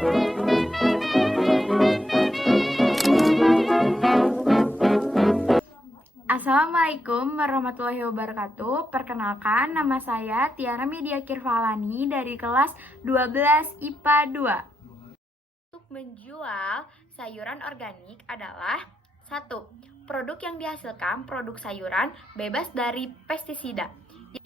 Assalamualaikum warahmatullahi wabarakatuh. Perkenalkan, nama saya Tiara Media Kirvalani dari kelas 12 IPA 2. Untuk menjual sayuran organik adalah 1. Produk yang dihasilkan produk sayuran bebas dari pestisida.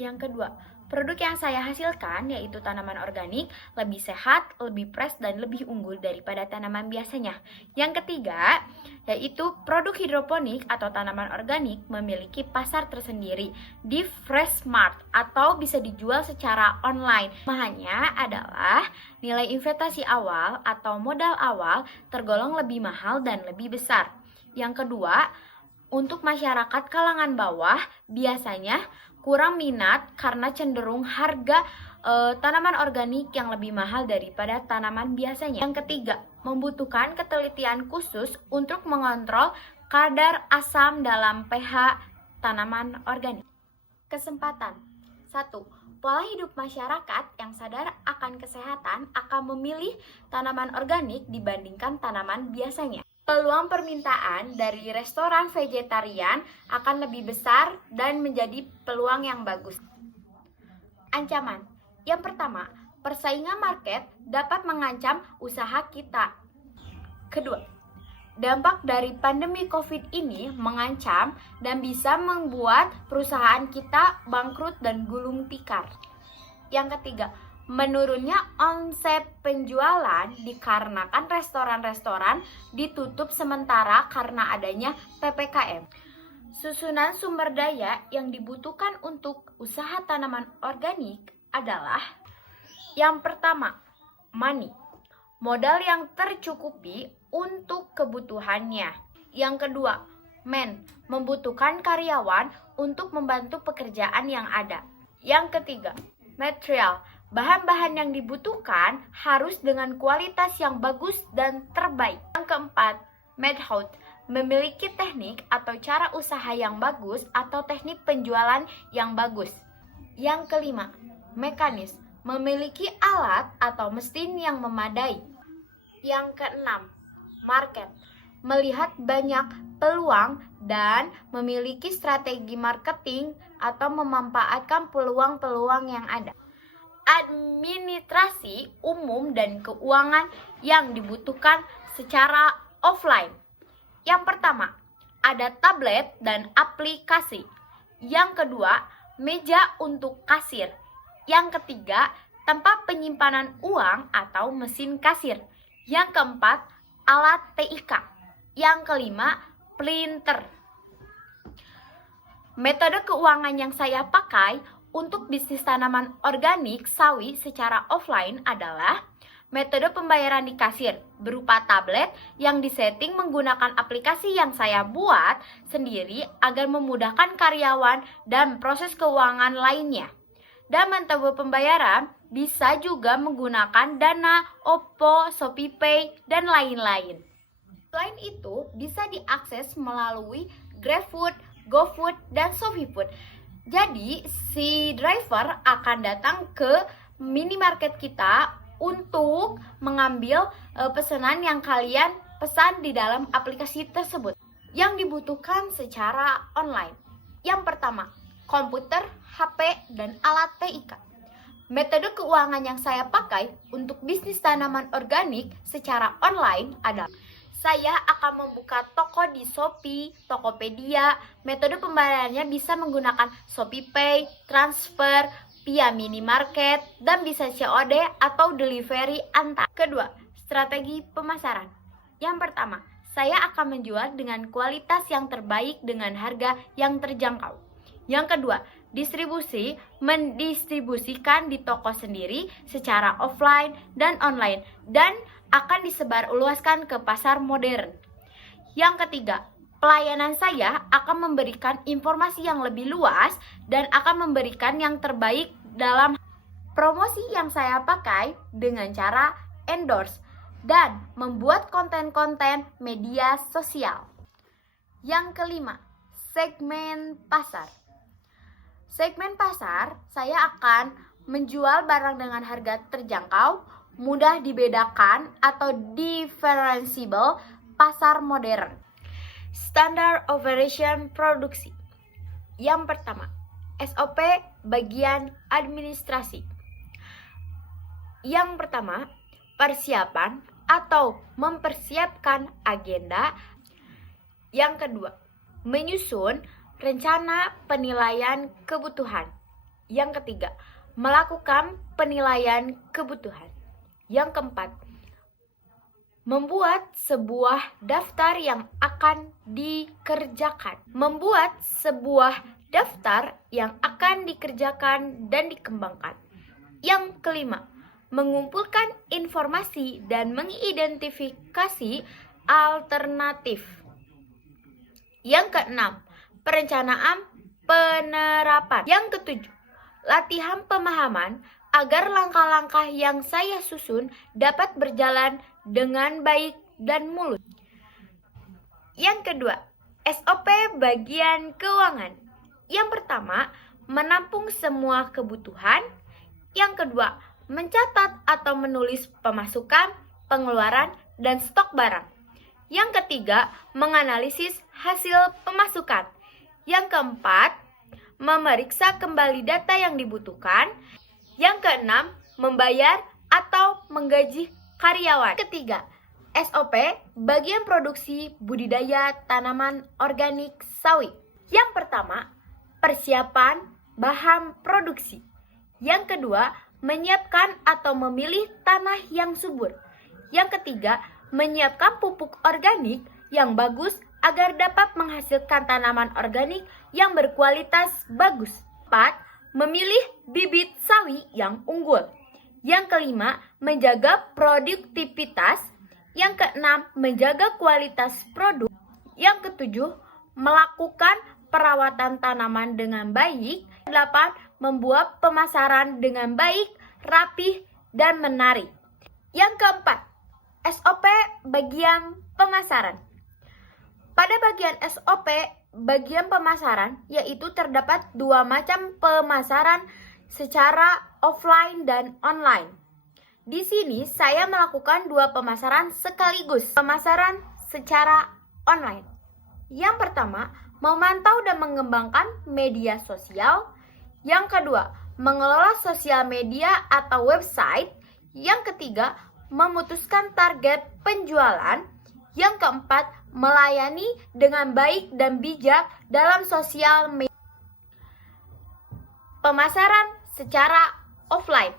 Yang kedua, produk yang saya hasilkan yaitu tanaman organik lebih sehat, lebih fresh, dan lebih unggul daripada tanaman biasanya. Yang ketiga, yaitu produk hidroponik atau tanaman organik memiliki pasar tersendiri di Freshmart atau bisa dijual secara online. Bahannya adalah nilai investasi awal atau modal awal tergolong lebih mahal dan lebih besar. Yang kedua, untuk masyarakat kalangan bawah biasanya kurang minat karena cenderung harga tanaman organik yang lebih mahal daripada tanaman biasanya. Yang ketiga, membutuhkan ketelitian khusus untuk mengontrol kadar asam dalam pH tanaman organik. Kesempatan 1. Pola hidup masyarakat yang sadar akan kesehatan akan memilih tanaman organik dibandingkan tanaman biasanya. Peluang permintaan dari restoran vegetarian akan lebih besar dan menjadi peluang yang bagus. Ancaman. Yang pertama, persaingan market dapat mengancam usaha kita. Kedua, dampak dari pandemi COVID ini mengancam dan bisa membuat perusahaan kita bangkrut dan gulung tikar. Yang ketiga, menurunnya omset penjualan dikarenakan restoran-restoran ditutup sementara karena adanya PPKM. Susunan sumber daya yang dibutuhkan untuk usaha tanaman organik adalah yang pertama, money, modal yang tercukupi untuk kebutuhannya. Yang kedua, man, membutuhkan karyawan untuk membantu pekerjaan yang ada. Yang ketiga, material, bahan-bahan yang dibutuhkan harus dengan kualitas yang bagus dan terbaik. Yang keempat, method, memiliki teknik atau cara usaha yang bagus atau teknik penjualan yang bagus. Yang kelima, mekanis, memiliki alat atau mesin yang memadai. Yang keenam, market, melihat banyak peluang dan memiliki strategi marketing atau memanfaatkan peluang-peluang yang ada. Administrasi umum dan keuangan yang dibutuhkan secara offline. Yang pertama, ada tablet dan aplikasi. Yang kedua, meja untuk kasir. Yang ketiga, tempat penyimpanan uang atau mesin kasir. Yang keempat, alat TIK. Yang kelima, printer. Metode keuangan yang saya pakai untuk bisnis tanaman organik sawi secara offline adalah metode pembayaran di kasir berupa tablet yang disetting menggunakan aplikasi yang saya buat sendiri agar memudahkan karyawan dan proses keuangan lainnya. Dan metode pembayaran bisa juga menggunakan Dana, OVO, ShopeePay, dan lain-lain. Selain itu, bisa diakses melalui GrabFood, GoFood, dan ShopeeFood. Jadi, si driver akan datang ke minimarket kita untuk mengambil pesanan yang kalian pesan di dalam aplikasi tersebut yang dibutuhkan secara online. Yang pertama, komputer, HP, dan alat TIK. Metode keuangan yang saya pakai untuk bisnis tanaman organik secara online adalah saya akan membuka toko di Shopee, Tokopedia. Metode pembayarannya bisa menggunakan ShopeePay, transfer, via minimarket, dan bisa COD atau delivery antar. Kedua, strategi pemasaran. Yang pertama, saya akan menjual dengan kualitas yang terbaik dengan harga yang terjangkau. Yang kedua, distribusi, mendistribusikan di toko sendiri secara offline dan online dan akan disebarluaskan ke pasar modern. Yang ketiga, pelayanan saya akan memberikan informasi yang lebih luas dan akan memberikan yang terbaik dalam promosi yang saya pakai dengan cara endorse dan membuat konten-konten media sosial. Yang kelima, segmen pasar. Segmen pasar, saya akan menjual barang dengan harga terjangkau, mudah dibedakan atau differentiable pasar modern. Standard Operation Produksi. Yang pertama, SOP bagian administrasi. Yang pertama, persiapan atau mempersiapkan agenda. Yang kedua, menyusun rencana penilaian kebutuhan. Yang ketiga, melakukan penilaian kebutuhan. Yang keempat, membuat sebuah daftar yang akan dikerjakan. Membuat sebuah daftar yang akan dikerjakan dan dikembangkan. Yang kelima, mengumpulkan informasi dan mengidentifikasi alternatif. Yang keenam, perencanaan penerapan. Yang ketujuh, latihan pemahaman agar langkah-langkah yang saya susun dapat berjalan dengan baik dan mulus. Yang kedua, SOP bagian keuangan. Yang pertama, menampung semua kebutuhan. Yang kedua, mencatat atau menulis pemasukan, pengeluaran, dan stok barang. Yang ketiga, menganalisis hasil pemasukan. Yang keempat, memeriksa kembali data yang dibutuhkan. Yang keenam, membayar atau menggaji karyawan. Ketiga, SOP bagian produksi budidaya tanaman organik sawit. Yang pertama, persiapan bahan produksi. Yang kedua, menyiapkan atau memilih tanah yang subur. Yang ketiga, menyiapkan pupuk organik yang bagus agar dapat menghasilkan tanaman organik yang berkualitas bagus. 4. Memilih bibit sawi yang unggul. Yang kelima, menjaga produktivitas. Yang keenam, menjaga kualitas produk. Yang ketujuh, melakukan perawatan tanaman dengan baik. 8. Membuat pemasaran dengan baik, rapih, dan menarik. Yang keempat, SOP bagian pemasaran. Pada bagian SOP bagian pemasaran, yaitu terdapat dua macam pemasaran secara offline dan online. Di sini saya melakukan dua pemasaran sekaligus. Pemasaran secara online. Yang pertama, memantau dan mengembangkan media sosial. Yang kedua, mengelola sosial media atau website. Yang ketiga, memutuskan target penjualan. Yang keempat, melayani dengan baik dan bijak dalam sosial media. Pemasaran secara offline,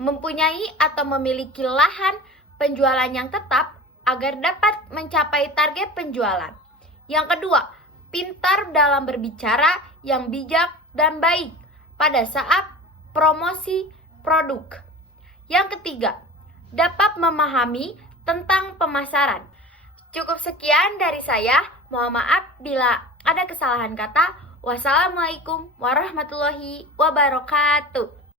mempunyai atau memiliki lahan penjualan yang tetap agar dapat mencapai target penjualan. Yang kedua, pintar dalam berbicara yang bijak dan baik pada saat promosi produk. Yang ketiga, dapat memahami tentang pemasaran. Cukup sekian dari saya. Mohon maaf bila ada kesalahan kata. Wassalamualaikum warahmatullahi wabarakatuh.